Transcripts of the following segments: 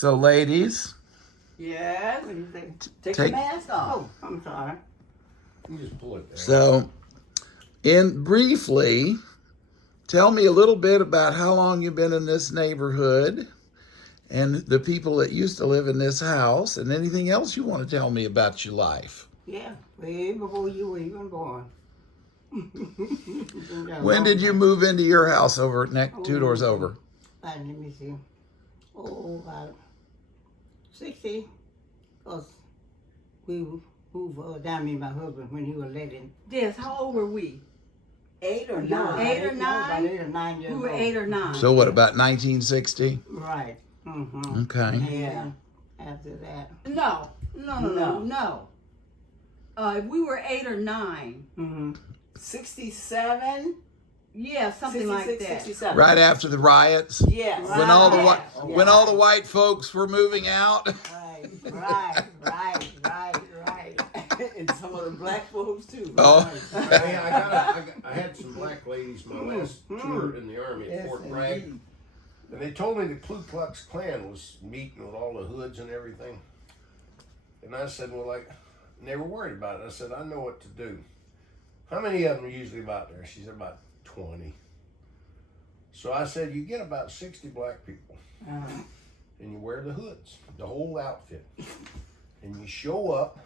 So, ladies, Yes. What do you think? Take the mask off. Oh, I'm sorry. You just pull it down. so briefly, tell me a little bit about how long you've been in this neighborhood and the people that used to live in this house, and anything else you want to tell me about your life. Yeah, way before you were even born. When did you move into your house over next 2 doors over? Let me see. Oh, about 60. Because we moved down, me and my husband, when he was letting. Yes, how old were we? 8 or 9. 8 or 9? About 8 or 9 years We were old. 8 or 9. So what, about 1960? Right. Mm-hmm. Okay. Yeah. After that. No. We were 8 or 9. Mm-hmm. 67? Yeah, something like 66, that. 67. Right after the riots? Yes. When all the Right. when all the white folks were moving out? Right. And some of the black folks too. Oh. I had some black ladies my last tour in the Army at Fort Bragg. And they told me the Ku Klux Klan was meeting with all the hoods and everything. And I said, well, and they were worried about it. I said, I know what to do. How many of them are usually about there? She said, about 20. So I said, you get about 60 black people. And you wear the hoods, the whole outfit. And you show up.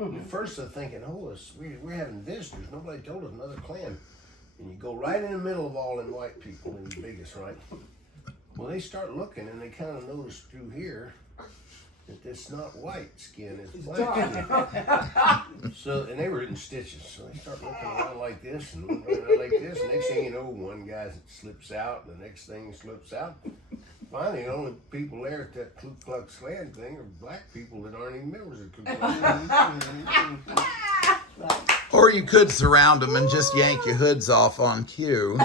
At first they're thinking, oh, we're having visitors. Nobody told us another Klan. And you go right in the middle of all them white people in the biggest, right? Well, they start looking and they kind of notice through here that it's not white skin, it's black. So, and they were in stitches. So they start looking around like this and looking around like this. And next thing you know, one guy slips out and the next thing slips out. Finally, the only people there at that Ku Klux Klan thing are black people that aren't even members of Ku Klux Klan. Or you could surround them and just yank your hoods off on cue.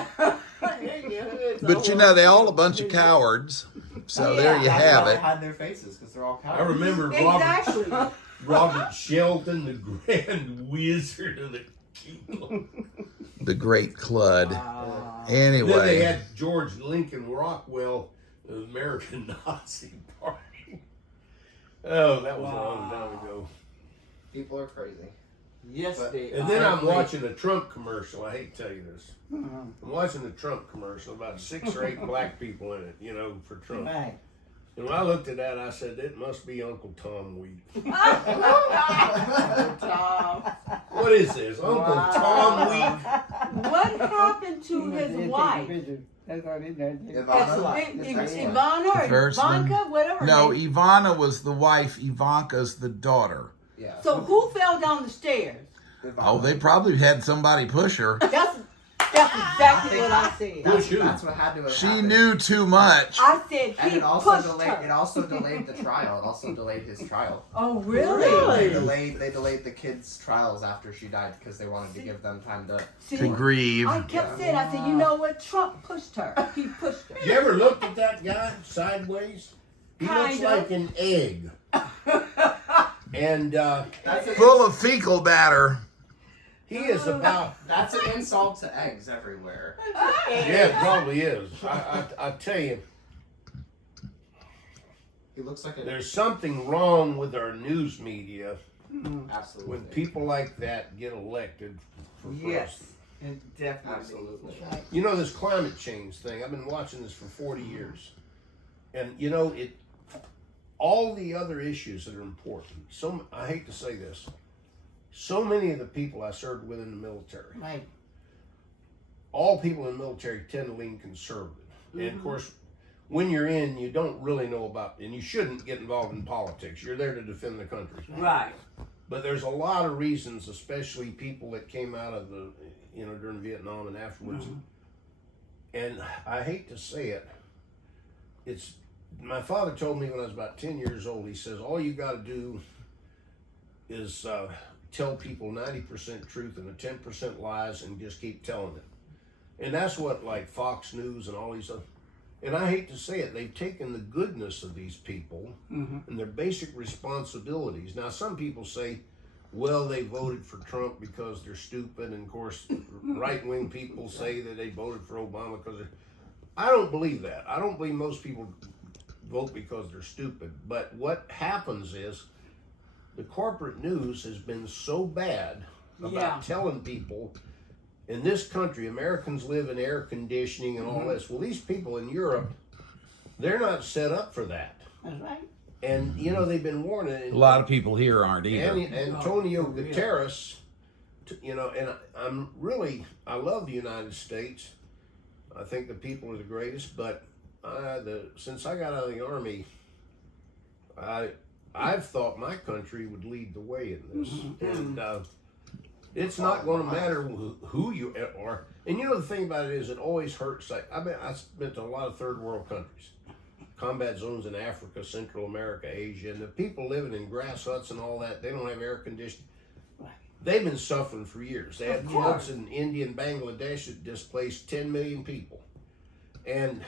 But you know, they're all a bunch of cowards. So there you have it. Hide their faces because they're all I cowards. remember Exactly. Robert Shelton, the Grand Wizard of the Ku. The Great Clud. Then they Anyway. had George Lincoln Rockwell, the American Nazi Party. Oh, that was a long time ago. People are crazy. Yes, they And then are. I'm watching a Trump commercial. I hate to tell you this. I'm watching a Trump commercial, about 6 or 8 black people in it, for Trump. Right. And when I looked at that, I said, it must be Uncle Tom Week. Tom. What is this, Uncle Tom Week? What happened to his wife? That's what he does. Ivana or First one. Ivanka, whatever. No, her name. Ivana was the wife. Ivanka's the daughter. Yeah. So who fell down the stairs? Oh, they probably had somebody push her. That's exactly what I said. That's what had to have She happened. knew too much. I said And he it also pushed delayed. her. It also delayed the trial. It also delayed his trial. Oh, really? They delayed the kids' trials after she died because they wanted to give them time to. See, To grieve. I kept saying, I said, you know what? Trump pushed her. He pushed her. You ever looked at that guy sideways? He looks Kind like of. an egg. And That's Full of fecal matter. he is about, That's an insult to eggs everywhere. yeah, it probably is. I tell you, He looks like a. there's something wrong with our news media Absolutely. when people like that get elected for Yes. president. Definitely. Absolutely. You know, this climate change thing, I've been watching this for 40 years. And all the other issues that are important, I hate to say this, so many of the people I served with in the military, Right. all people in the military tend to lean conservative. And of course, when you're in, you don't really know about, and you shouldn't get involved in politics. You're there to defend the country. Right. But there's a lot of reasons, especially people that came out of the, during Vietnam and afterwards. And I hate to say it, my father told me when I was about 10 years old, he says, all you got to do is tell people 90% truth and a 10% lies and just keep telling it. And that's what like Fox News and all these other, and I hate to say it, they've taken the goodness of these people and their basic responsibilities. Now, some people say, well, they voted for Trump because they're stupid. And of course, right-wing people say that they voted for Obama because I don't believe that. I don't believe most people vote because they're stupid. But what happens is the corporate news has been so bad about Yeah. telling people in this country, Americans live in air conditioning and all this. Well, these people in Europe, they're not set up for that. That's right. And, you know, they've been warning. A lot of people here aren't either. Antonio Guterres, you know, and I love the United States. I think the people are the greatest, but since I got out of the Army, I've thought my country would lead the way in this. And it's not going to matter who you are. And you know, the thing about it is, it always hurts. Like, I spent to a lot of third world countries, combat zones in Africa, Central America, Asia, and the people living in grass huts and all that, they don't have air conditioning. They've been suffering for years. They had floods in India and Bangladesh that displaced 10 million people. And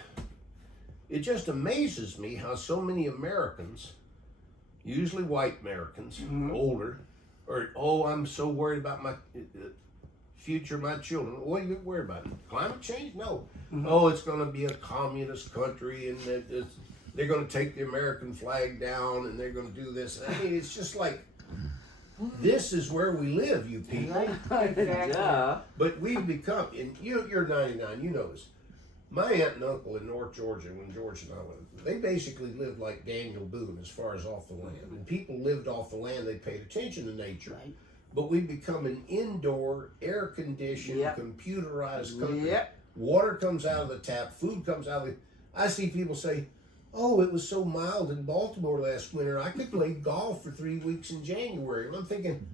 it just amazes me how so many Americans, usually white Americans, older, I'm so worried about my future of my children. What are you worried about? Climate change? No. Oh, it's going to be a communist country, and they're going to take the American flag down, and they're going to do this. I mean, it's just like, this is where we live, you people. Duh. But we've become, and you're 99, you know this. My aunt and uncle in North Georgia, when George and I lived, they basically lived like Daniel Boone as far as off the land. And people lived off the land, they paid attention to nature. Right. But we've become an indoor, air-conditioned, computerized country. Yep. Water comes out of the tap, food comes out of the... I see people say, oh, it was so mild in Baltimore last winter, I could play golf for 3 weeks in January. And I'm thinking,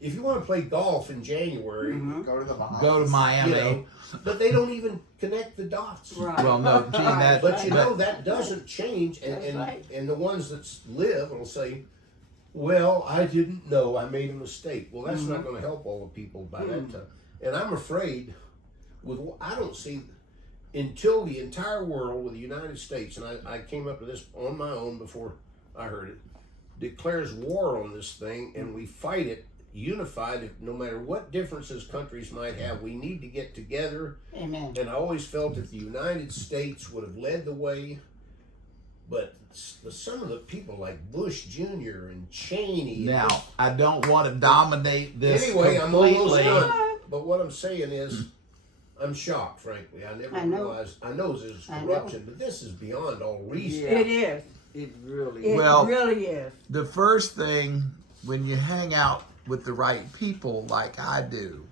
if you want to play golf in January, Go to the Bahamas. Go to Miami. you know, but they don't even connect the dots. Right. Well, no, Gene, that. But you know, that doesn't change. And right. and the ones that live will say, well, I didn't know, I made a mistake. Well, that's not going to help all the people by that time. And I'm afraid, I don't see, until the entire world with the United States, and I came up with this on my own before I heard it, declares war on this thing, and we fight it unified. No matter what differences countries might have, we need to get together. Amen. And I always felt that the United States would have led the way, but some of the people like Bush Jr. and Cheney. Now, I don't want to dominate this Anyway, I'm almost completely. done. But what I'm saying is, I'm shocked, frankly. I never I know. realized. I know there's I know. corruption, but this is beyond all reason. Yeah. It is. It really It Well- really is. The first thing, when you hang out with the right people like I do,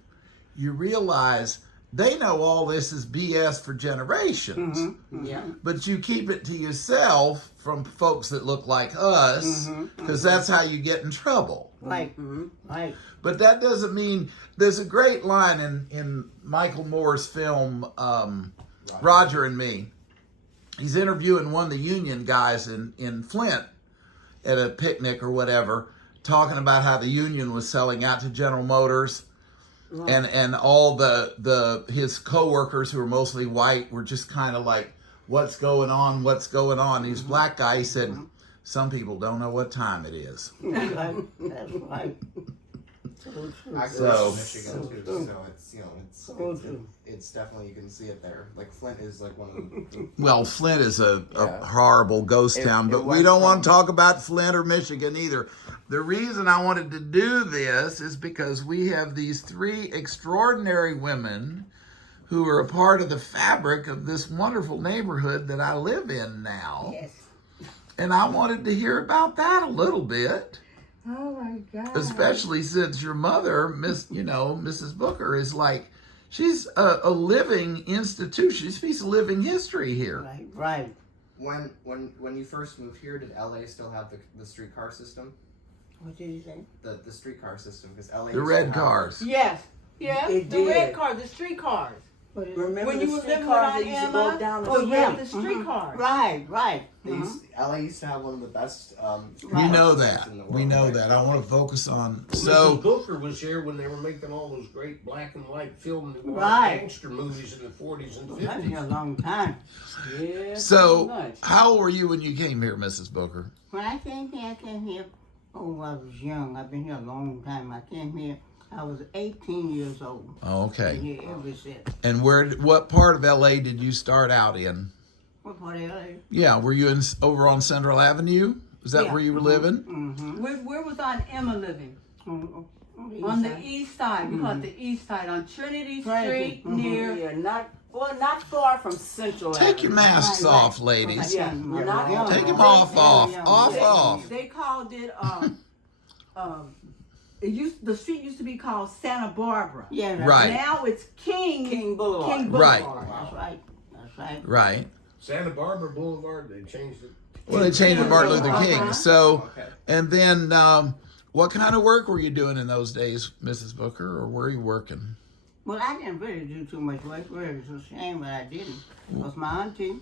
you realize they know all this is BS for generations. Yeah. But you keep it to yourself from folks that look like us, because that's how you get in trouble. Right. Right. But that doesn't mean, there's a great line in Michael Moore's film, Roger and Me. He's interviewing one of the union guys in Flint at a picnic or whatever, talking about how the union was selling out to General Motors. And all his coworkers, who were mostly white, were just kind of like, what's going on? What's going on? He's black guy. He said, some people don't know what time it is. That's right. That's right. So true. I grew So- up in Michigan too, so it's So true. it's definitely, you can see it there. Like Flint is like one of the Well, Flint is a Yeah. horrible ghost It- town, it but we went don't want to from- talk about Flint or Michigan either. The reason I wanted to do this is because we have these three extraordinary women who are a part of the fabric of this wonderful neighborhood that I live in now. Yes. And I wanted to hear about that a little bit, Oh my God. especially since your mother, Mrs. Booker, is like, she's a living institution. She's a piece of living history here. Right. Right. when you first moved here, did LA still have the streetcar system? What did you say? The streetcar system, because LA The used to red have- cars. Yes. Yes. It the red did. cars, the street cars. What is Remember When the you were living with streetcars Aunt that used to Emma? go down the Oh, street? yeah, the street cars. Right. Right. They LA used to have one of the best. We know streetcar that. systems in the We world, know right? that. I want to focus on. Mrs. So, Booker was here when they were making all those great black and white film Right. gangster movies in the 40s and That's been a 50s. long time. Yeah. so pretty much. how old were you when you came here, Mrs. Booker? When I came here, oh, I was young. I've been here a long time. I came here, I was 18 years old. Oh, Been okay. here ever since. And what part of LA did you start out in? What part of LA? Yeah, were you over on Central Avenue? Is that Yeah. where you were living? Mm-hmm. Where was Aunt Emma living? On the east side. We call it the east side on Trinity Street near. Yeah, not far from Central. Take your masks Right, off, ladies. Yeah, not far. Take them off. Off. They called it the street used to be called Santa Barbara. Yeah, Right. Now it's King Boulevard. King Right. Boulevard. That's right. That's right. Right. Santa Barbara Boulevard, they changed it. Well, they changed it to Martin Luther King. So, Okay. and then, what kind of work were you doing in those days, Mrs. Booker, or were you working? Well, I didn't really do too much work. Really, it's a shame that I didn't. Because my auntie,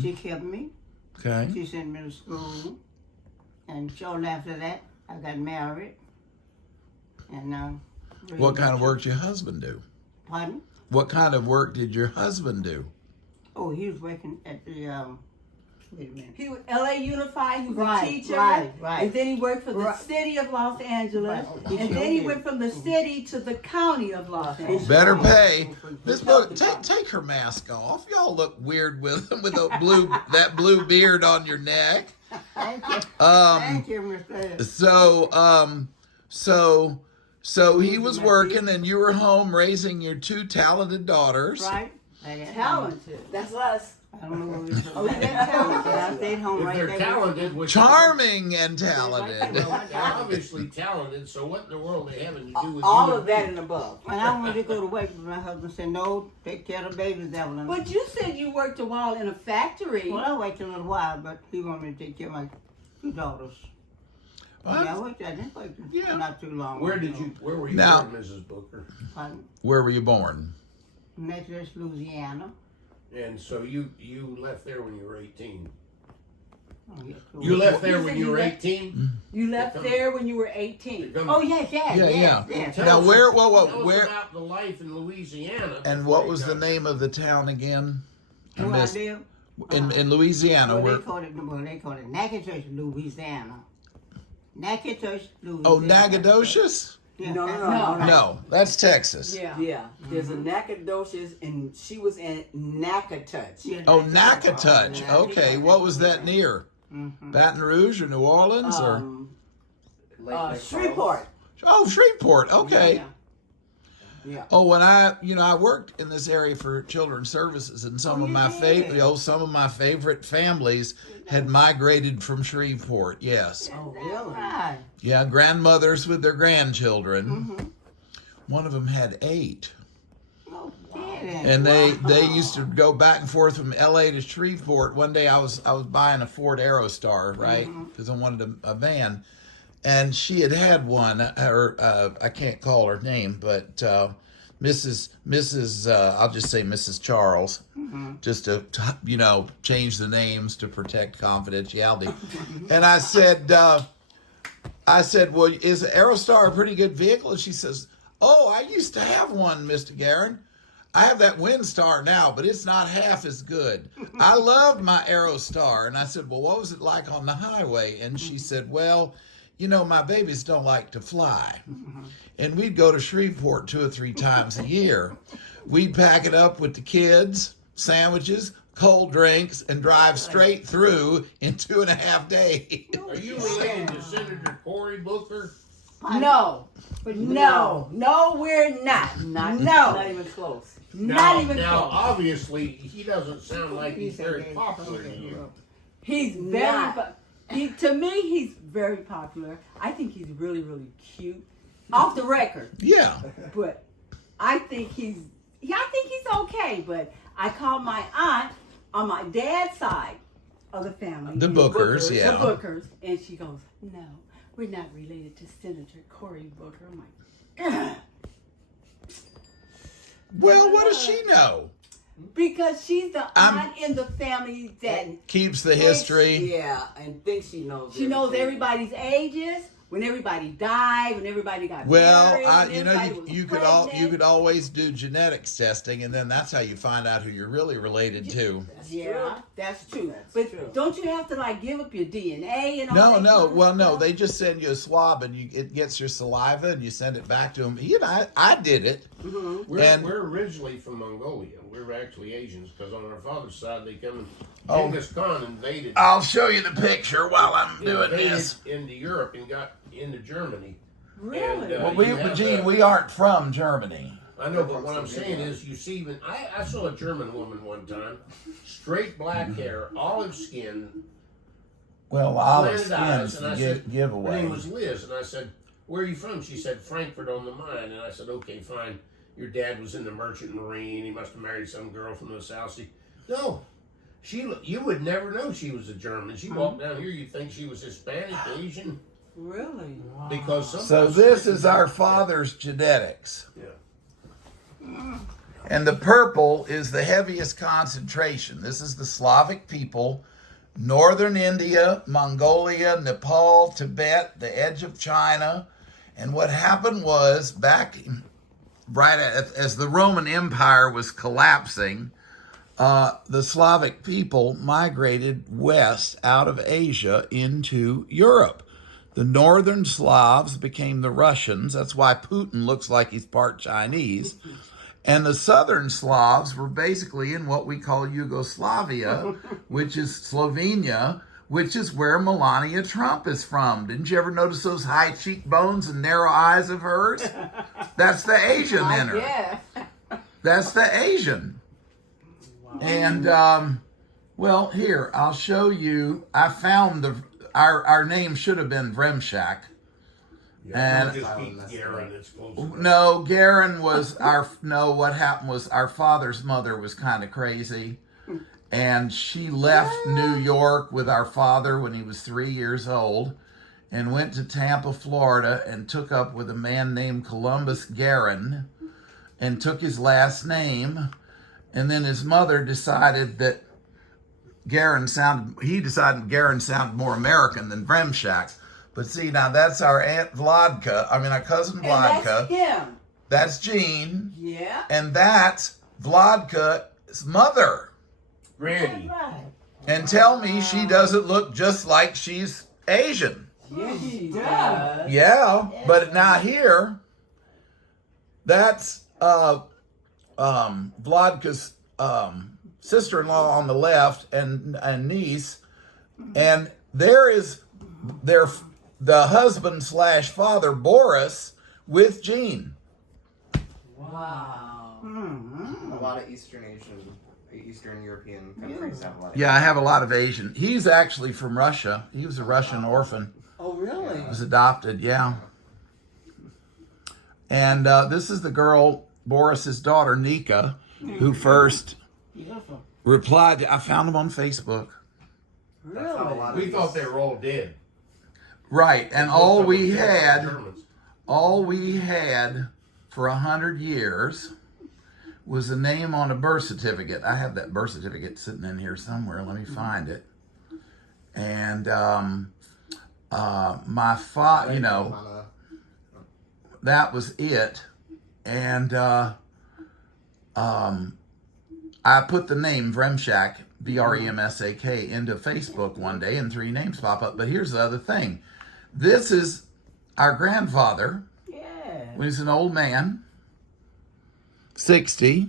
she kept me. Okay. She sent me to school. And shortly after that, I got married. And really What kind of work did your husband do? Pardon? What kind of work did your husband do? Oh, he was working at the wait a minute. He was LA Unified. He was Right, a teacher. right. And then he worked for the Right. city of Los Angeles. Right. And then he went from the city to the county of Los Angeles. Better pay. Miss Booker, take her mask off. Y'all look weird with that blue beard on your neck. Thank you. Thank you, Mr. So he was working, and you were home raising your two talented daughters. Right? Talented. That's us. I don't know what we're Oh, they're talented. I stayed home If right they're there. talented, which Charming and talented. they're obviously talented, so what in the world are they having to do with All you? of that and above. And I wanted to go to work, but my husband said, no, take care of the babies, Evelyn. But you said you worked a while in a factory. Well, I worked a little while, but he wanted me to take care of my two daughters. Well, Yeah, I didn't work Yeah. not too long. Where were you Now- born, Mrs. Booker? Pardon? Where were you born? Methodist, Louisiana. And so you left there when you were 18. Oh, yeah, cool. You left there You when said you you were left- 18? You left there when you were 18. Oh, yes, yes, Yeah, yes, yeah. yes. Now, where? Tell us Where? about the life in Louisiana. And what was the name of the town again? I Where I missed- live? in Louisiana. Well, Where? they call it Natchitoches, Louisiana. Natchitoches, Louisiana. Oh, Nacogdoches? Yeah, No, that's no, right. no. No, that's Texas. Yeah. Yeah, there's a Nacogdoches, and she was in Natchitoches. Yeah, Oh, that's right. Nacogdoches. Okay, what was that near? Mhm. Baton Rouge or New Orleans or? Lake Shreveport. Oh, Shreveport. Okay. Yeah. Yeah. Oh, when I worked in this area for children's services, and some of my favorite families had migrated from Shreveport. Yes. Oh, That's really? right. Yeah, grandmothers with their grandchildren. Mm-hmm. One of them had 8. Oh, yeah. And they used to go back and forth from L.A. to Shreveport. One day I was buying a Ford Aerostar, right? Because I wanted a van, and she had one. I can't call her name, but Mrs. I'll just say Mrs. Charles, just to change the names to protect confidentiality. And I said, well, is an Aerostar a pretty good vehicle? And she says, oh, I used to have one, Mr. Guerin. I have that Windstar now, but it's not half as good. I loved my Aerostar. And I said, well, what was it like on the highway? And she said, well, my babies don't like to fly. And we'd go to Shreveport 2 or 3 times a year. We'd pack it up with the kids, sandwiches, cold drinks, and drive straight through in 2.5 days. Are you related to Senator Cory Booker? No. No, we're not. Not even close. Not even Now, close. obviously, he doesn't sound like he's very popular to you. He's to me, he's very popular. I think he's really, really cute. Off the record. Yeah. But I think he's okay. But I called my aunt on my dad's side of the family. The Bookers, The yeah. Bookers. And she goes, no, we're not related to Senator Cory Booker. I'm like, Well, what does she know? because she's the I'm- aunt in the family that Keeps the history. Yeah, and thinks she knows. she knows everything. everybody's ages, when everybody died, when everybody got Well, married, when everybody was you pregnant. could always do genetics testing, and then that's how you find out who you're really related to. That's Yeah, true. that's true. That's But true. don't you have to give up your DNA and all No, that no. kind of Well, no. stuff? They just send you a swab, and it gets your saliva, and you send it back to them. I did it. We're originally from Mongolia. We were actually Asians because on our father's side they come. Oh. Genghis Khan invaded. I'll show you the picture while I'm doing invaded this. into Europe and got into Germany. Really? And, Well, Gene, we aren't from Germany. I know, but what I'm saying is, you see, when I saw a German woman one time, straight black hair, olive skin, Well, olive slanted eyes, skin's and I the said, her giveaway. name was Liz, and I said, "Where are you from?" She said, "Frankfurt on the Main," and I said, "Okay, fine. Your dad was in the Merchant Marine. He must have married some girl from the South Sea." No, you would never know she was a German. She walked down here, you'd think she was Hispanic, Asian, Really? because So sometimes this is our father's genetics. Yeah. And the purple is the heaviest concentration. This is the Slavic people, northern India, Mongolia, Nepal, Tibet, the edge of China. And what happened was back as the Roman Empire was collapsing, the Slavic people migrated west out of Asia into Europe. The northern Slavs became the Russians. That's why Putin looks like he's part Chinese. And the southern Slavs were basically in what we call Yugoslavia, which is Slovenia, which is where Melania Trump is from. Didn't you ever notice those high cheekbones and narrow eyes of hers? That's the Asian in her. Yeah. That's the Asian. And, well, here, I'll show you. I found our name should have been Vremshak. Yeah, And- just keep Garen, it's close enough. No, Garen was what happened was our father's mother was kind of crazy. And she left New York with our father when he was 3 years old and went to Tampa, Florida, and took up with a man named Columbus Garen and took his last name. And then his mother decided that Garen sounded more American than Vremshak. But see, now that's our Aunt Vladka. I mean, our cousin And that's Vladka. him. That's Jean. Yeah. And that's Vladka's mother. Granny. Right. And tell me she doesn't look just like she's Asian. Yes, she does. Yeah, but now here, that's Vladka's sister-in-law on the left and niece. And there is the husband / father, Boris, with Jean. Wow. A lot of Eastern European countries have a lot of. Yeah, I have a lot of Asian. He's actually from Russia. He was a Russian orphan. Oh, really? Was adopted, yeah. And this is the girl, Boris's daughter, Nika, who first Beautiful. replied. I found him on Facebook. That's how a lot of We thought they were all dead. Right, and all we had Germans. for 100 years was a name on a birth certificate. I have that birth certificate sitting in here somewhere. Let me find it. And my father, you know, that was it. And I put the name Vremshak, Vremsak, into Facebook one day, and 3 names pop up. But here's the other thing. This is our grandfather. Yeah. When he's an old man, 60.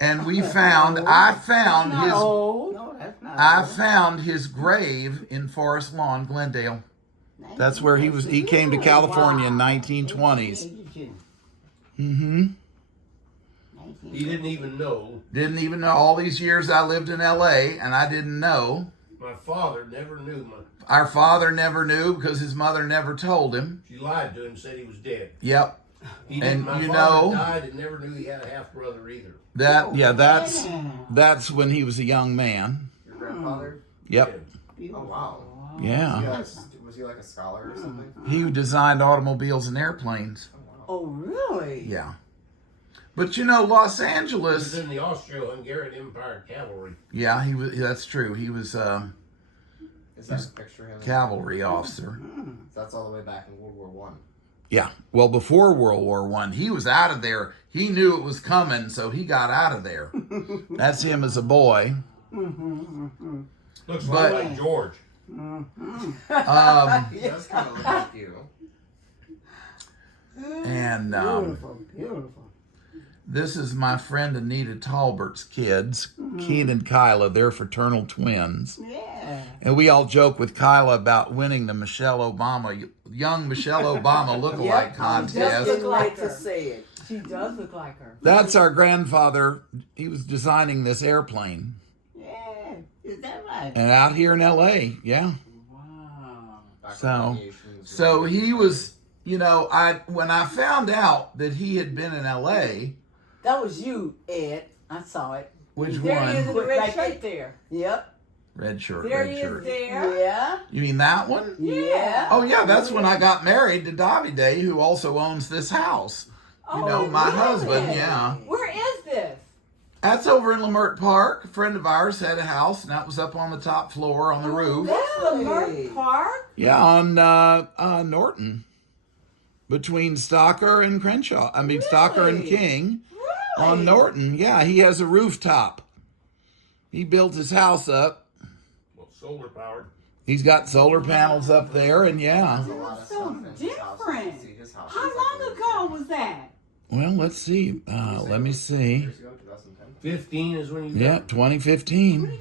And I found his No, that's not. I found his grave in Forest Lawn, Glendale. That's where he came to California in 1920s. Mm-hmm. He didn't even know. Didn't even know. All these years I lived in LA and I didn't know. My father never knew. Our father never knew because his mother never told him. She lied to him, said he was dead. Yep. He And didn't, my you father know- died and never knew he had a half brother either. That's when he was a young man. Your grandfather? Yep. Oh wow. Yeah. Was he like a scholar or something? He designed automobiles and airplanes. Oh, really? Yeah. But you know, Los He was Angeles. in the Austro-Hungarian Empire Cavalry. Yeah, he was. That's true. He was Is that a picture of him? cavalry officer. That's all the way back in World War One. Yeah. Well, before World War One, he was out of there. He knew it was coming, so he got out of there. That's him as a boy. Looks But- like George. He does kind of look like you. And Beautiful, beautiful. This is my friend Anita Talbert's kids, Keen and Kyla. They're fraternal twins. Yeah. And we all joke with Kyla about winning the young Michelle Obama lookalike Yep, contest. just look like her. to say it. She does look like her. That's our grandfather. He was designing this airplane. Yeah. Is that right? And out here in L.A., yeah. Wow. Back So- when aviation was So really he big. was, when I found out that he had been in L.A., That was you, Ed. I saw it. which There he is in one? the red Like shirt it- there. Yep. Red shirt, There red he shirt. is there. Yeah. You mean that one? Yeah. Oh, yeah, that's when I got married to Davide, who also owns this house. My really? husband, yeah. Where is this? That's over in Lamert Park. A friend of ours had a house, and that was up on the top floor on the roof. That's Really? Lamert Park? Yeah, on Norton. Between Stocker and Crenshaw. I mean, Stocker and Really? King. Really? On Norton, yeah, he has a rooftop. He built his house up. Well, solar powered. He's got solar panels up there, and yeah. There's a lot of So stuff in his house. You can different. see his house How is like long really ago big. was that? Well, let's see. Let me see. Years ago, 2010. 15 is when you Yeah, 2015.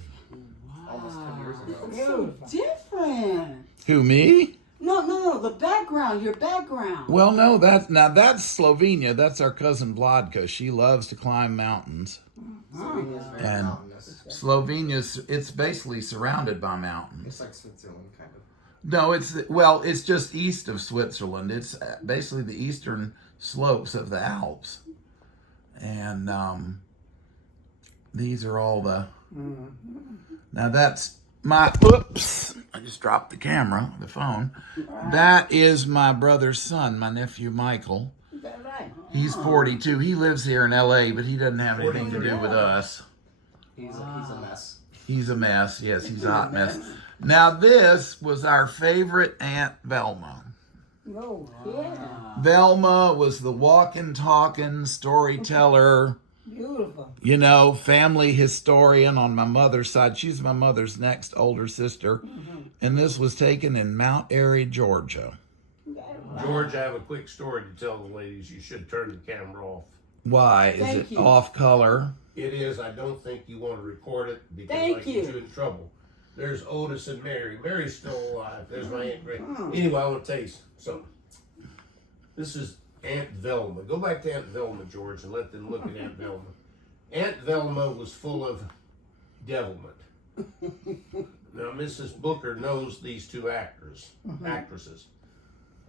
Almost 10 years ago. It's so different. Who, me? No, the background, your background. Well, no, that's Slovenia. That's our cousin Vladka. She loves to climb mountains. Slovenia is very And- mountainous. It's basically surrounded by mountains. It's like Switzerland, kind of. No, it's just east of Switzerland. It's basically the eastern slopes of the Alps. And these are all the... Now that's oops, I just dropped the phone. That is my brother's son, my nephew Michael. Is that right? He's 42. He lives here in L.A., but he doesn't have anything to do with us. He's a mess. He's a mess. Yes, he's a hot mess. Now this was our favorite Aunt Velma. No. Yeah. Velma was the walking, talking storyteller, Beautiful. family historian on my mother's side. She's my mother's next older sister. And this was taken in Mount Airy, Georgia. George, I have a quick story to tell the ladies. You should turn the camera off. Why? Is Thank it you. off color? It is. I don't think you want to record it because Thank I get you. you in trouble. There's Otis and Mary. Mary's still alive. There's my Aunt Grace. Anyway, I want to tell you something. This is Aunt Velma. Go back to Aunt Velma, George, and let them look at Aunt Velma. Aunt Velma was full of devilment. Now, Mrs. Booker knows these two actresses.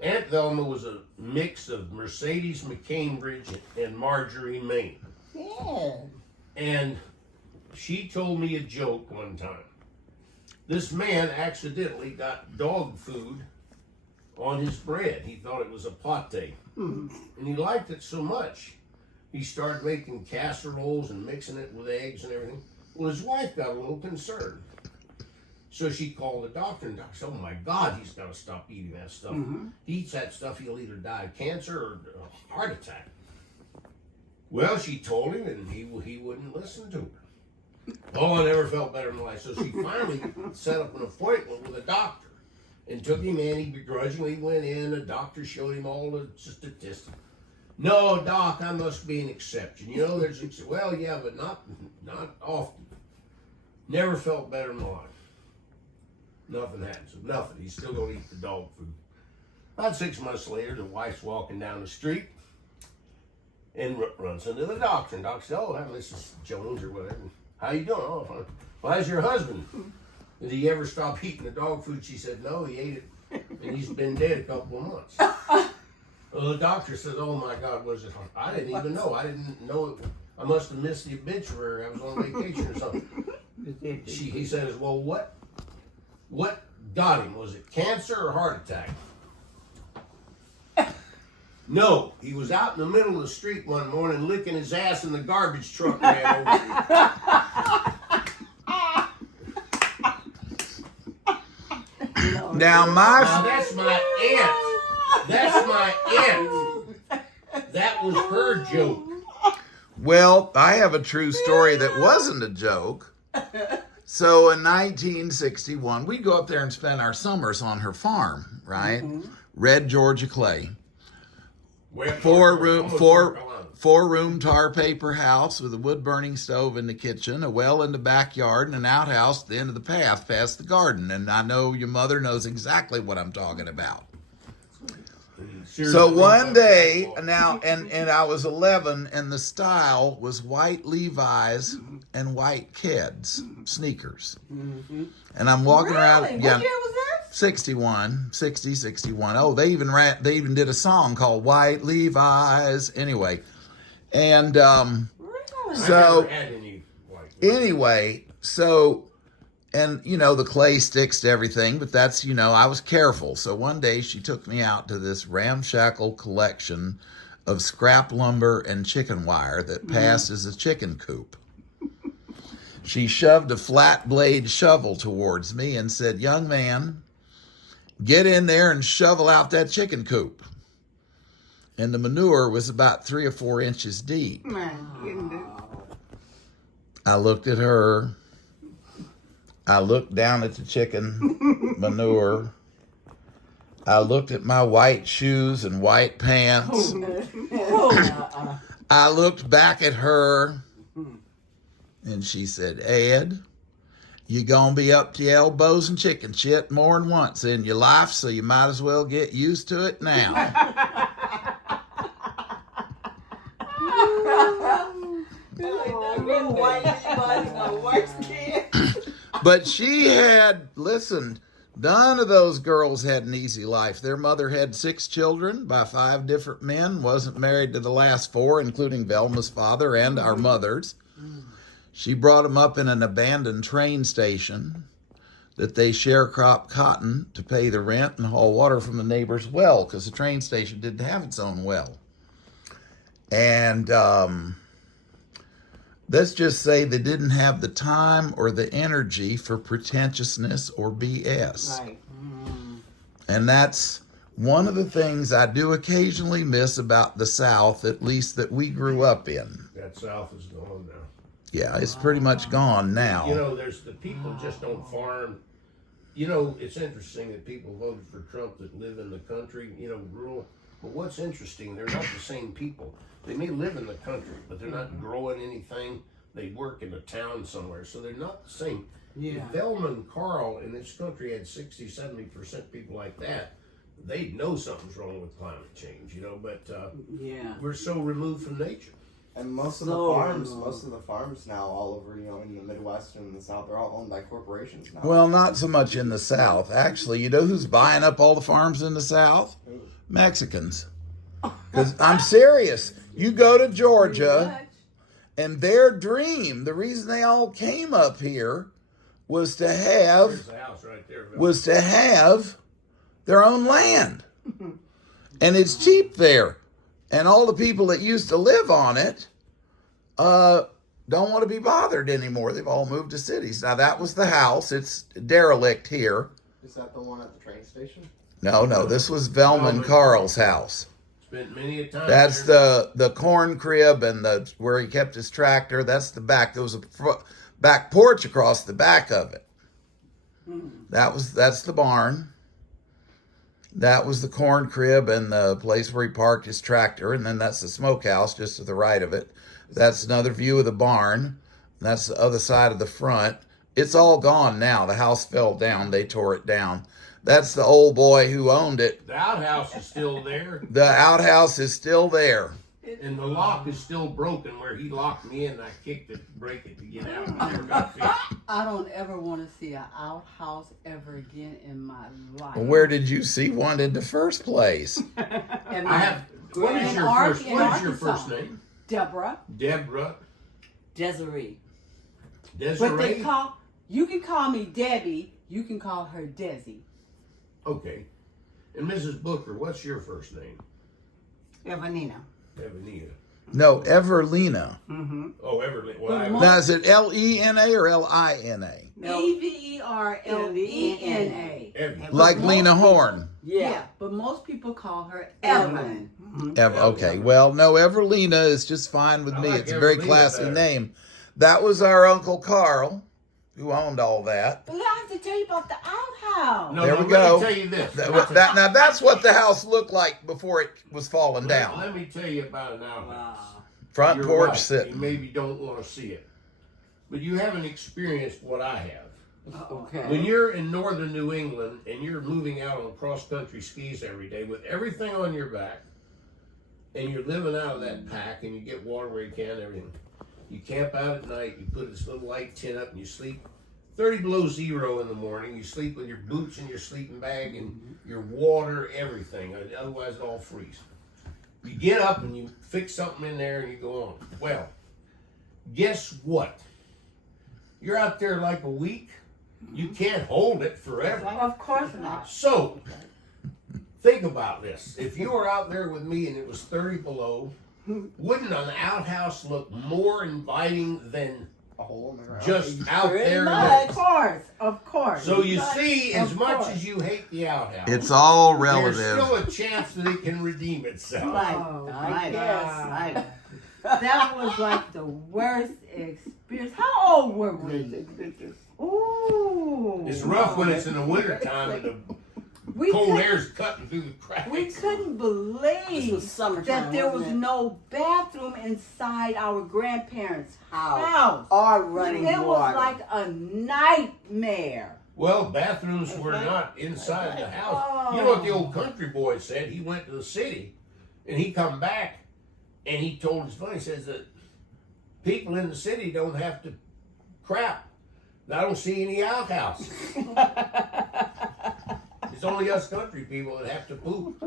Aunt Velma was a mix of Mercedes McCambridge and Marjorie Main. Yeah. And she told me a joke one time. This man accidentally got dog food on his bread. He thought it was a pate. And he liked it so much, he started making casseroles and mixing it with eggs and everything. Well, his wife got a little concerned. So she called the doctor, and the doctor said, "Oh my God, he's got to stop eating that stuff. He eats that stuff, he'll either die of cancer or a heart attack." Well, she told him, and he wouldn't listen to her. Oh, I never felt better in my life. So she finally set up an appointment with a doctor and took him in. He begrudgingly went in. The doctor showed him all the statistics. "No, doc, I must be an exception. There's well, yeah, but not often. Never felt better in my life. Nothing happens. Nothing. He's still going to eat the dog food." About 6 months later, the wife's walking down the street and runs into the doctor. And the doctor says, "Oh, hi, Mrs. Jones or whatever. How you doing?" "Oh, fine." "Well, how's your husband? Did he ever stop eating the dog food?" She said, "No, he ate it, and he's been dead a couple of months." Well, the doctor says, "Oh my God, was it? I didn't even know. I didn't know it. I must have missed the obituary. I was on vacation or something." He says, "Well, what got him? Was it cancer or heart attack?" "No, he was out in the middle of the street one morning licking his ass and the garbage truck ran over him." Now Now that's my aunt. That's my aunt. That was her joke. Well, I have a true story that wasn't a joke. So in 1961, we'd go up there and spend our summers on her farm, right? Red Georgia clay. Where- Four 4-room tar paper house with a wood-burning stove in the kitchen, a well in the backyard, and an outhouse at the end of the path past the garden. And I know your mother knows exactly what I'm talking about. So one day, now, and I was 11, and the style was white Levi's and white Keds sneakers. And I'm walking around. Really? Yeah, What year was this? 61. Oh, they even did a song called White Levi's. Anyway, and Really? so I never had any white. anyway, so, and the clay sticks to everything, but that's, I was careful. So one day she took me out to this ramshackle collection of scrap lumber and chicken wire that passed as a chicken coop. She shoved a flat blade shovel towards me and said, "Young man, get in there and shovel out that chicken coop." And the manure was about 3 or 4 inches deep. My goodness. I looked at her. I looked down at the chicken manure. I looked at my white shoes and white pants. I looked back at her, and she said, "Ed, you gonna be up to your elbows in chicken shit more than once in your life, so you might as well get used to it now." But she had, listen, none of those girls had an easy life. Their mother had 6 children by 5 different men, wasn't married to the last 4, including Velma's father and our mother's. She brought them up in an abandoned train station that they sharecropped cotton to pay the rent and haul water from the neighbor's well, because the train station didn't have its own well. And let's just say they didn't have the time or the energy for pretentiousness or BS. Right. And that's one of the things I do occasionally miss about the South, at least that we grew up in. That South is gone now. Yeah, it's pretty much gone now. There's the people just don't farm. It's interesting that people voted for Trump that live in the country, rural. But what's interesting, they're not the same people. They may live in the country, but they're not growing anything. They work in a town somewhere, so they're not the same. Yeah. If Velma and Carl in this country had 60-70% people like that, they'd know something's wrong with climate change, but Yeah. we're so removed from nature. And most of the farms now all over, in the Midwest and the South, they're all owned by corporations now. Well, not so much in the South. Actually, you know who's buying up all the farms in the South? Mexicans. Because I'm serious. You go to Georgia, and their dream, the reason they all came up here, was to have There's the house right there, Velma. was to have their own land. And it's cheap there. And all the people that used to live on it don't want to be bothered anymore. They've all moved to cities. Now, that was the house. It's derelict here. Is that the one at the train station? No, this was Velma and Carl's house. Spent many a time. That's there. the corn crib and where he kept his tractor. That's the back. There was a back porch across the back of it. That's the barn. That was the corn crib and the place where he parked his tractor, and then that's the smokehouse just to the right of it. That's another view of the barn. That's the other side of the front. It's all gone now. The house fell down. They tore it down. That's the old boy who owned it. The outhouse is still there, The outhouse is still there. and the lock is still broken where he locked me in. I kicked it, break it to get out. I never got fixed. I don't ever want to see an outhouse ever again in my life. Where did you see one in the first place? And I have. What is in your Ar- first? in What is your Arkansas. first name? Deborah. Deborah. Desiree. But they Desiree. you can call me Debbie. You can call her Desi. Okay. And Mrs. Booker, what's your first name? Evanina. Evanita. No, Everlina. Oh, Everly. Well, I Now, is it Lena or Lina? Everlena. Evan. Like Lena Horne. Yeah. But most people call her Evelyn. Evelyn. Okay, well, no, Everlina is just fine with I me. like It's a very Evelina classy better. name. That was our Uncle Carl, who owned all that. But I have to tell you about the outhouse. No, There no, we go. Let me tell you this. Now, that's what the house looked like before it was falling down. Let me tell you about an outhouse. Wow. Front you're porch right. sitting. You maybe don't want to see it. But you haven't experienced what I have. Okay. When you're in northern New England and you're moving out on cross-country skis every day with everything on your back, and you're living out of that pack, and you get water where you can, everything. You camp out at night, you put this little light tent up, and you sleep 30 below zero in the morning. You sleep with your boots and your sleeping bag and your water, everything. Otherwise, it all freezes. You get up and you fix something in there and you go on. Well, guess what? You're out there like a week. You can't hold it forever. Of course not. So, think about this. If you were out there with me and it was 30 below, wouldn't an outhouse look more inviting than A hole in the ground. just out Pretty there? much. Of course. So you see, as Of much course. as you hate the outhouse, It's all there's relative. still a chance that it can redeem itself. Right. Oh, Right. guess. Right. That was like the worst experience. How old were we? Ooh. It's rough when it's in the wintertime and the We cold couldn't- air's cutting through the cracks. We couldn't This believe was summertime, that there was wasn't it? no bathroom inside our grandparents' House. house. Or running It was water. like a nightmare. Well, bathrooms were not inside the house. You know what the old country boy said? He went to the city and he come back and he told his friend, he says that people in the city don't have to crap. I don't see any outhouses. It's only us country people that have to poop.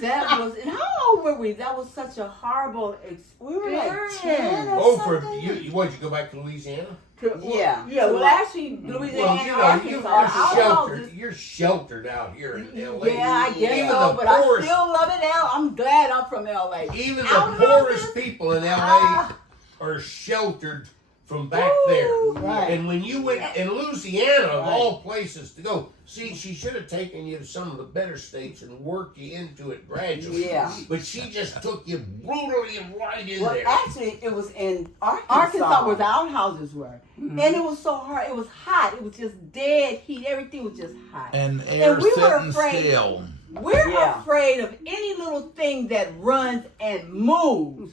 That was, and how old were we? That was such a horrible We were like experience. 10 or Oh, for something. you what, you go back to Louisiana? Yeah. Yeah, well, actually, Louisiana Well, and you know, Arkansas, our houses. you're sheltered out here in L.A. Yeah, I guess Even so, the but poorest- I still love it. I'm glad I'm from LA. Even the Outhouses? poorest people in L.A. are sheltered from back there. Right. And when you went in Louisiana, of all places to go, see, she should have taken you to some of the better states and worked you into it gradually. Yeah. But she just took you brutally right in Well, there. actually, it was in Arkansas. Arkansas, where the outhouses were. And it was so hard. It was hot. It was just dead heat. Everything was just hot. And air we were sitting afraid. still. We're Yeah. afraid of any little thing that runs and moves.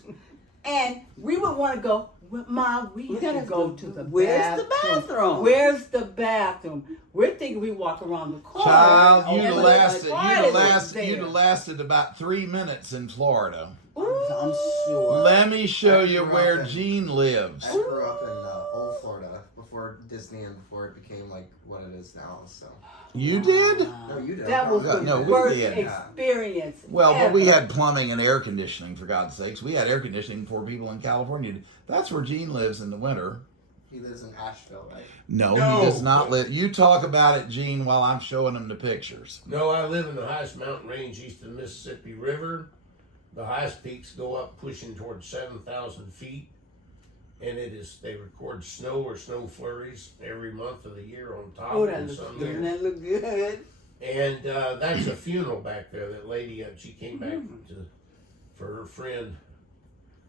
And we would want to go, well, Mom, we gotta go to the Where's the bathroom. bathroom? Where's the bathroom? We're thinking we walk around the corner. Child, and you'd have the lasted. toilet was there. You'd have lasted about 3 minutes in Florida. I'm sure. Let me show you grew where up in- Gene lives. I grew up in old Florida before Disney and before it became like what it is now. So You did? no, you did. That was Yeah, the no, we worst did. experience. Well, but we ever. had plumbing and air conditioning, for God's sakes. We had air conditioning before people in California did. That's where Gene lives in the winter. He lives in Asheville, right? No, No. he does not live. You talk about it, Gene, while I'm showing him the pictures. No, I live in the highest mountain range east of the Mississippi River. The highest peaks go up pushing towards 7,000 feet. And they record snow or snow flurries every month of the year on top. Oh, that and looks some good. years. That look good. And that's a funeral back there. That lady, she came back for her friend.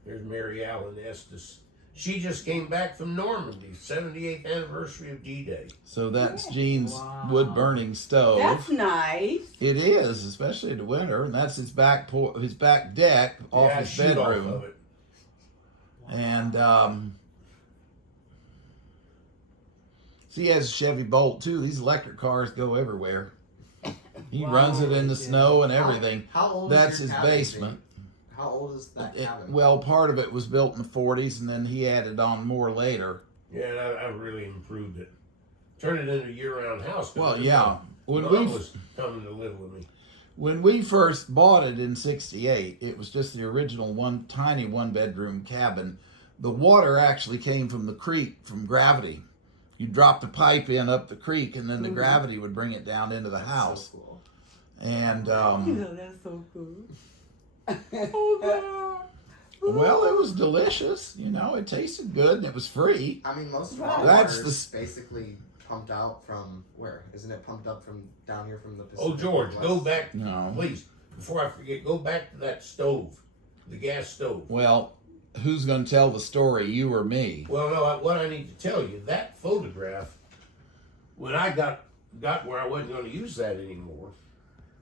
There's Mary Allen Estes. She just came back from Normandy, 78th anniversary of D-Day. So that's Gene's wood burning stove. That's nice. It is, especially in the winter, and that's his back deck off Yeah, I his shoot bedroom. off of it. And see, he has a Chevy Bolt too. These electric cars go everywhere. He runs it in the snow and everything. How old? That's is your his cabin, basement. Gene? How old is that cabin? Well, part of it was built in the 40s, and then he added on more later. Yeah, and I really improved it. Turned it into a year-round house. 'cause Well, yeah. When Mom we was coming to live with me. When we first bought it in '68, it was just the original tiny one-bedroom cabin. The water actually came from the creek, from gravity. You dropped the pipe in up the creek, and then the gravity would bring it down into the house. So cool. And That's so cool. well, it was delicious. You know, it tasted good, and it was free. I mean, most of Right. our That's water is basically pumped out from where? Isn't it pumped up from down here from the Pacific? Oh, George, go Northwest? back, No. please, before I forget, go back to that stove, the gas stove. Well, who's going to tell the story, you or me? Well, no, what I need to tell you, that photograph, when I got where I wasn't going to use that anymore.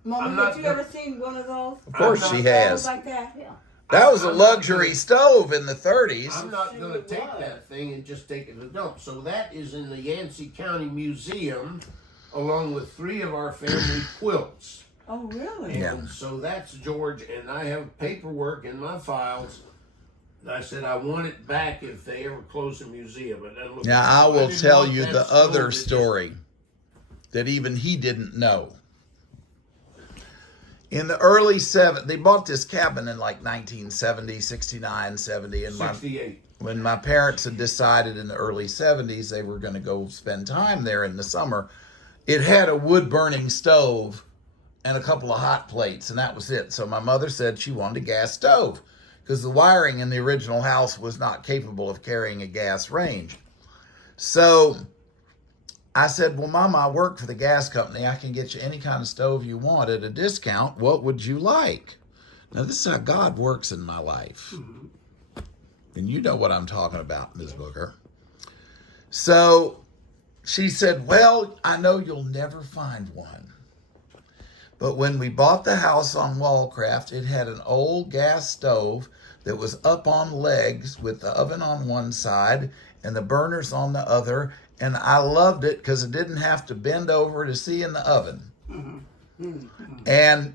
Mama, I'm had not you gonna- ever seen one of those? Of course I'm she not- has. Like that? Yeah. That was a luxury stove in the 30s. I'm not Sure going to it take was. that thing and just take it to the dump. So that is in the Yancey County Museum, along with 3 of our family quilts. Oh, really? Yeah. And so that's George, and I have paperwork in my files. And I said I want it back if they ever close the museum. But then look, Now, I will didn't tell want you that the stove other to just- story that even he didn't know. In the early 70s, they bought this cabin in like 1970, 69, 70. And 68. when my parents had decided in the early 70s they were going to go spend time there in the summer, it had a wood-burning stove and a couple of hot plates, and that was it. So my mother said she wanted a gas stove because the wiring in the original house was not capable of carrying a gas range. So I said, well, Mama, I work for the gas company. I can get you any kind of stove you want at a discount. What would you like? Now, this is how God works in my life. And you know what I'm talking about, Ms. Booker. So she said, well, I know you'll never find one. But when we bought the house on Wallcraft, it had an old gas stove that was up on legs with the oven on one side and the burners on the other. And I loved it because it didn't have to bend over to see in the oven. And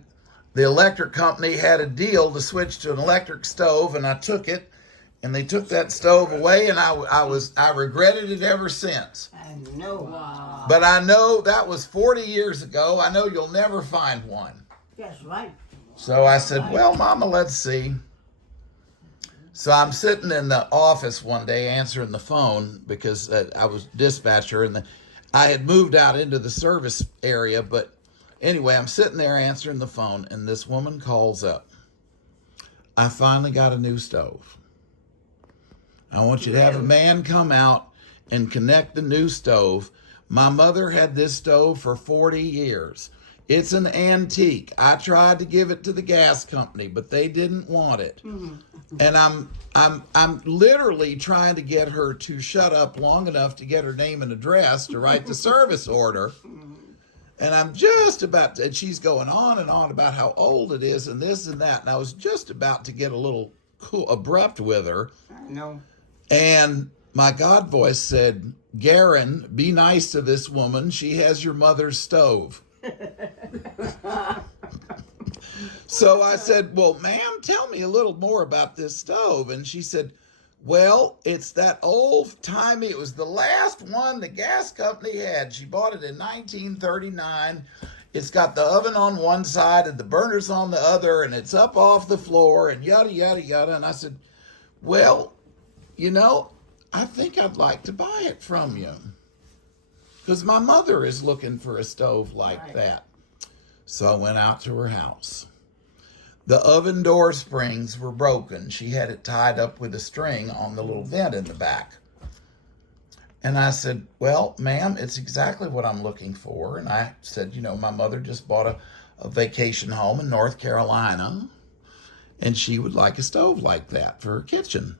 the electric company had a deal to switch to an electric stove, and I took it, and they took that stove away, and I regretted it ever since. I know. Wow. But I know that was 40 years ago. I know you'll never find one. That's right. So I said, well, Mama, let's see. So I'm sitting in the office one day answering the phone because I was dispatcher, and I had moved out into the service area. But anyway, I'm sitting there answering the phone, and this woman calls up. I finally got a new stove. I want you to have a man come out and connect the new stove. My mother had this stove for 40 years. It's an antique. I tried to give it to the gas company, but they didn't want it. And I'm literally trying to get her to shut up long enough to get her name and address to write the service order. And I'm just about to, and she's going on and on about how old it is and this and that. And I was just about to get a little abrupt with her. I know. And my God voice said, Garen, be nice to this woman. She has your mother's stove. So I said, well, ma'am, tell me a little more about this stove. And she said, well, it's that old-timey, it was the last one the gas company had. She bought it in 1939. It's got the oven on one side and the burners on the other, and it's up off the floor, and yada, yada, yada. And I said, well, you know, I think I'd like to buy it from you because my mother is looking for a stove like that. So I went out to her house. The oven door springs were broken. She had it tied up with a string on the little vent in the back. And I said, well, ma'am, it's exactly what I'm looking for. And I said, you know, my mother just bought a vacation home in North Carolina, and she would like a stove like that for her kitchen.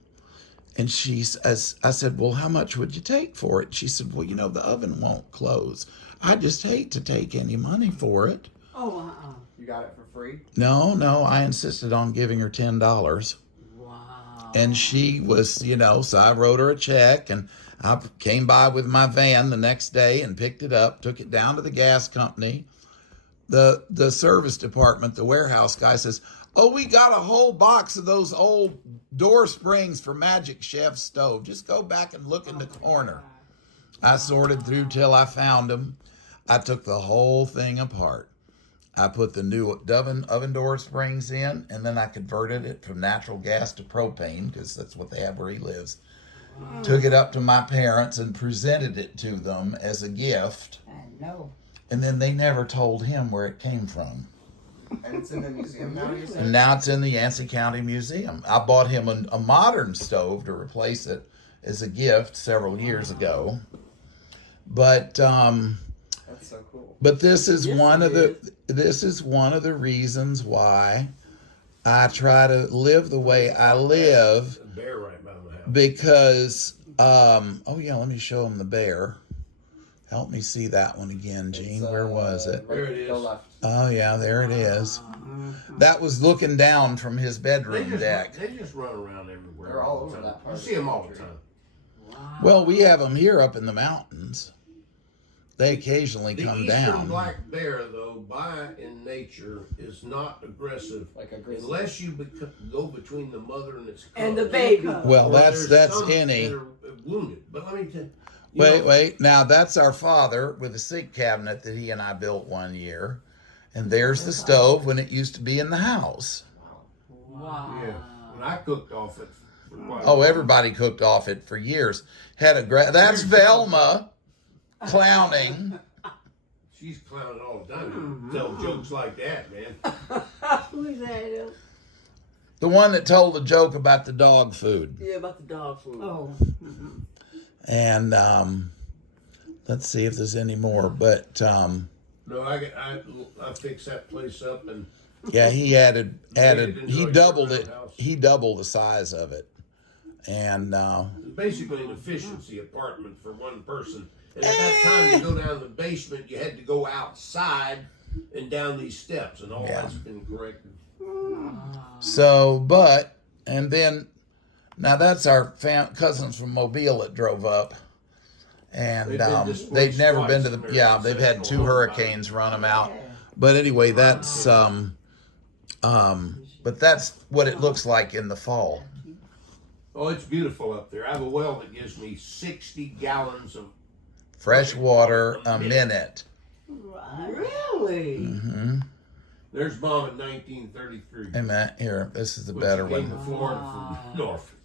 And I said, well, how much would you take for it? She said, well, you know, the oven won't close. I just hate to take any money for it. Oh, You got it for free? No, I insisted on giving her $10. wow. And she was, you know, so I wrote her a check, and I came by with my van the next day and picked it up, took it down to the gas company. The service department, the warehouse guy says, oh, we got a whole box of those old door springs for Magic Chef's stove. Just go back and look in the corner. I sorted through till I found them. I took the whole thing apart. I put the new oven door springs in, and then I converted it from natural gas to propane, because that's what they have where he lives. Took it up to my parents and presented it to them as a gift. I know. And then they never told him where it came from. And it's in the museum now, you said? And now it's in the Yancey County Museum. I bought him a modern stove to replace it as a gift several years ago. But That's so cool. but this is Yes, one of it the reasons why I try to live the way I live, A bear right by my house. because oh yeah, let me show him the bear. Help me see that one again, Gene. Where was it? There it Go is. left. Oh, yeah, there it is. That was looking down from his bedroom deck. They just run around everywhere. They're all the over time. that part You of see the them all the country. time. Well, we have them here up in the mountains. They occasionally The come eastern down. black bear, though, by in nature, is not aggressive Like a grizzly. unless you go between the mother and its cubs. And the baby. Well, Or that's there's some any. that are wounded. But let me tell you. Wait. Now, that's our father with a sink cabinet that he and I built one year. And there's the stove when it used to be in the house. Wow. Yeah. When I cooked off it. For quite a Oh, while. everybody cooked off it for years. That's Velma clowning. She's clowning all the time. Tell jokes like that, man. Who is that? The one that told the joke about the dog food. Yeah, about the dog food. Oh. And let's see if there's any more. But No, I fixed that place up and yeah, he he doubled it. House. He doubled the size of it. And basically an efficiency apartment for one person. And at that time, to go down the basement, you had to go outside and down these steps, and all Yeah. that's been corrected. so, and then, now that's our cousins from Mobile that drove up. And They've been displaced they've never been to twice the, in yeah, their they've had 2 ancestral hurricanes run them out. But anyway, that's, but that's what it looks like in the fall. Oh, it's beautiful up there. I have a well that gives me 60 gallons of Fresh water a minute. Really? Mm-hmm. There's Mom in 1933. Hey, Matt, here, this is the when better she came one. to Florida from Norfolk.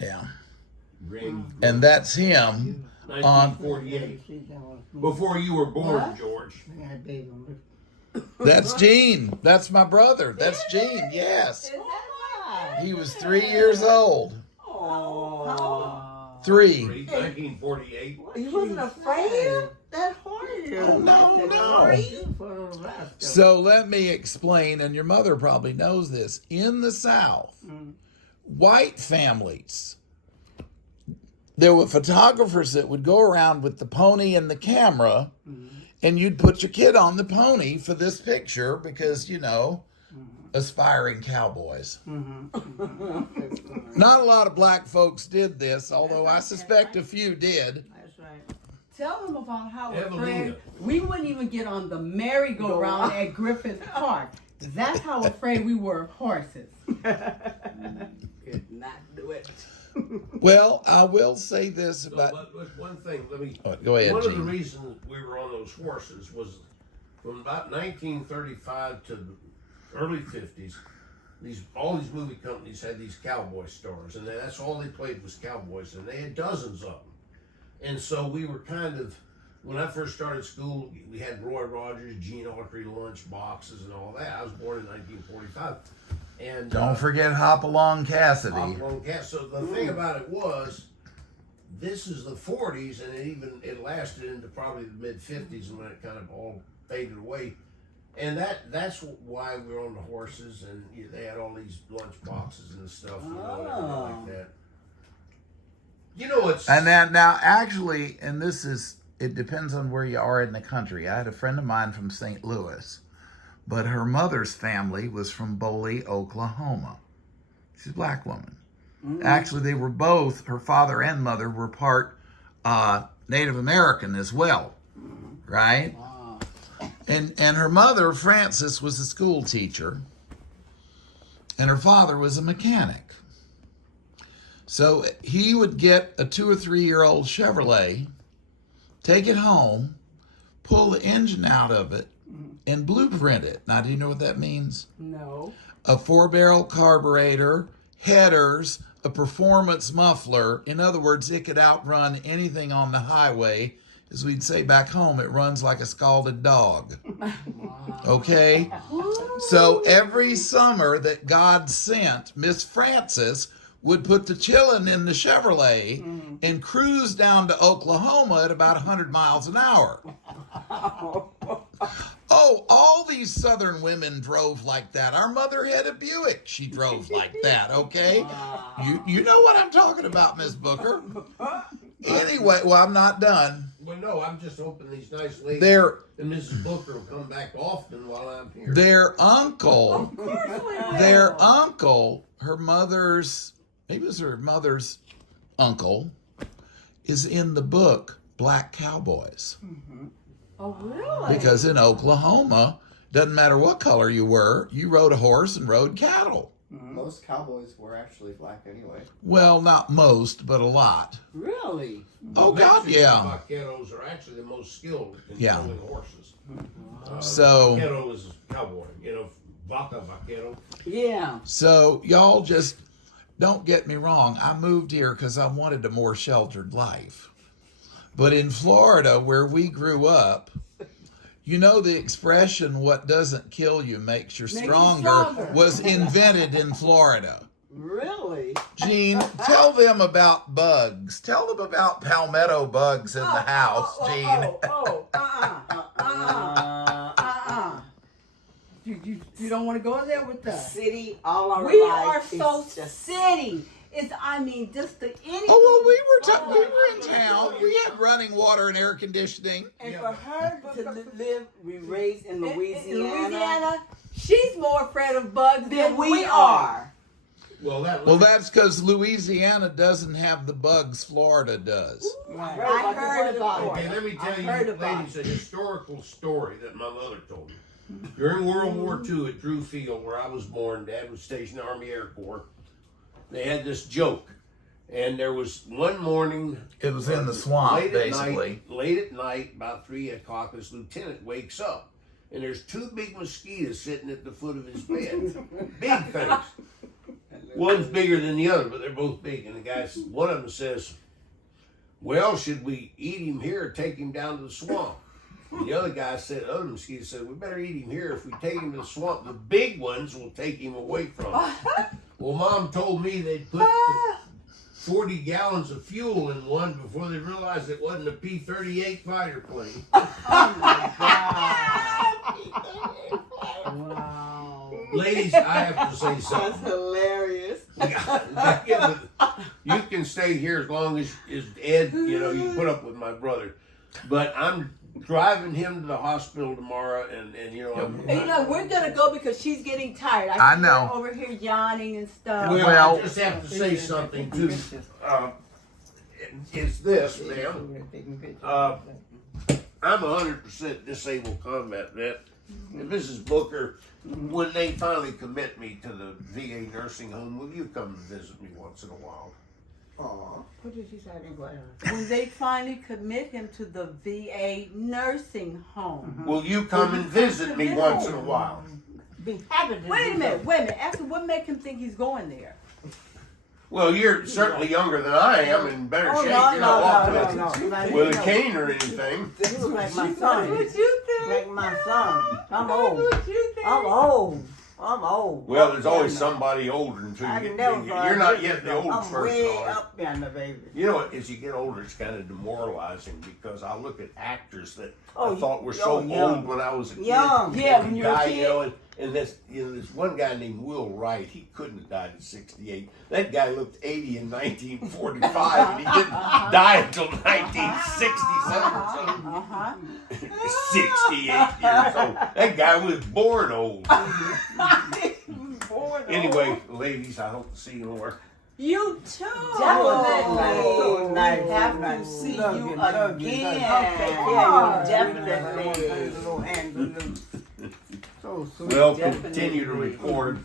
Yeah. Green. And that's him. 1948. Before you were born, What? George. That's Gene. That's my brother. That's Gene. Yes. Is that right? He was 3 years old. Oh. 3. 1948. He wasn't afraid that hard? Oh, no. So let me explain, and your mother probably knows this. In the South, white families, there were photographers that would go around with the pony and the camera, and you'd put your kid on the pony for this picture because, aspiring cowboys. Not a lot of black folks did this, although I suspect a few did. That's right. Tell them about how Evelina. afraid we wouldn't even get on the merry-go-round at Griffith Park. That's how afraid we were of horses. Could not do it. Well, I will say this So, about... but one thing, let me. Oh, go ahead, One of the Gene. reasons we were on those horses was from about 1935 to the early 50s. All these movie companies had these cowboy stars, and that's all they played was cowboys, and they had dozens of them. And so we were kind of, when I first started school, we had Roy Rogers, Gene Autry lunch boxes, and all that. I was born in 1945, and Don't forget Hopalong Cassidy. Hopalong Cat. So the thing about it was, this is the 40s, and it lasted into probably the mid 50s, and when it kind of all faded away. And that's why we're on the horses, and they had all these lunch boxes and stuff, and everything like that. It's And then now, actually, and it depends on where you are in the country. I had a friend of mine from St. Louis, but her mother's family was from Boley, Oklahoma. She's a black woman. Actually, they were both, her father and mother were part Native American as well, right? And her mother, Frances, was a school teacher, and her father was a mechanic. So he would get a 2 or 3 year old Chevrolet, take it home, pull the engine out of it, and blueprint it. Now, do you know what that means? No. A 4-barrel carburetor, headers, a performance muffler. In other words, it could outrun anything on the highway. As we'd say back home, it runs like a scalded dog. Okay? So every summer that God sent, Miss Frances would put the chillin' in the Chevrolet and cruise down to Oklahoma at about 100 miles an hour. Oh, all these Southern women drove like that. Our mother had a Buick. She drove like that, okay? You know what I'm talking about, Miss Booker. Anyway, well, I'm not done. Well, no, I'm just hoping these nice ladies Their and Mrs. Booker will come back often while I'm here. their uncle, Of course we will. their uncle, her mother's, maybe it was her mother's uncle, is in the book Black Cowboys. Oh, really? Because in Oklahoma, doesn't matter what color you were, you rode a horse and rode cattle. Most cowboys were actually black anyway. Well, not most, but a lot. Really? Oh, God, Mexican yeah. Vaqueros are actually the most skilled in Yeah. killing horses. So- Vaquero is a cowboy, vaquero. Yeah. So y'all just don't get me wrong. I moved here because I wanted a more sheltered life. But in Florida, where we grew up, you know the expression, what doesn't kill you makes you stronger, was invented in Florida. Really? Gene, tell them about bugs. Tell them about palmetto bugs in the house, Gene. You don't want to go there with us. City, all our We life are is so just city. It's, I mean, just the any. Oh, well, we were in town. We had running water and air conditioning. And for her to live, we raised in Louisiana, In Louisiana, she's more afraid of bugs than we are. Well, Well, that's because Louisiana doesn't have the bugs Florida does. Right. I heard about it. Okay, let me tell heard you, about ladies, a historical story that my mother told me. During World War II at Drew Field, where I was born, Dad was stationed in the Army Air Corps. They had this joke, and there was one morning. It was in the swamp, late at basically. late at night, about 3 o'clock, this lieutenant wakes up, and there's 2 big mosquitoes sitting at the foot of his bed. Big things. One's bigger than the other, but they're both big. And the guy, one of them says, "Well, should we eat him here or take him down to the swamp?" And the other guy said, the other mosquito said, "We better eat him here. If we take him to the swamp, the big ones will take him away from us." Well, Mom told me they'd put 40 gallons of fuel in one before they realized it wasn't a P-38 fighter plane. Wow. Ladies, I have to say That's something. hilarious. You can stay here as long as Ed, you can put up with my brother. But I'm driving him to the hospital tomorrow, and And we're gonna go because she's getting tired. I see know. her over here yawning and stuff. well, I just have to say something too. It's this, ma'am. I'm 100% disabled combat vet. And Mrs. Booker, when they finally commit me to the VA nursing home, will you come and visit me once in a while? Aw. What did you say? When they finally commit him to the VA nursing home. Will you come and visit me once in a while? Be happy to Wait a do minute, wait a minute. Ask him what make him think he's going there. Well, you're certainly younger than I am and in better Oh, shape. no, You're not no, walking no. with a cane or anything. You look like my son. What you think? Like my son. I'm old. What you think? I'm old. I'm old. Well, there's always somebody older until I you get never big. thought You're not I yet the old I'm first way caller. up there, the baby. You know what? As you get older, it's kind of demoralizing because I look at actors that Oh, I thought were so young. old when I was a kid. Young. Yeah, when you were a Guy, kid. and this, this one guy named Will Wright. He couldn't have died at 68. That guy looked 80 in 1945, and he didn't die until 1967 or something. 68 years old. That guy was born old. Anyway, ladies, I hope to see you more. You too. Definitely. So nice. We have to Nice. see Love you love again. I'll take care of you. Definitely. Little hand, little- So sweet. Well, Definitely. continue to record.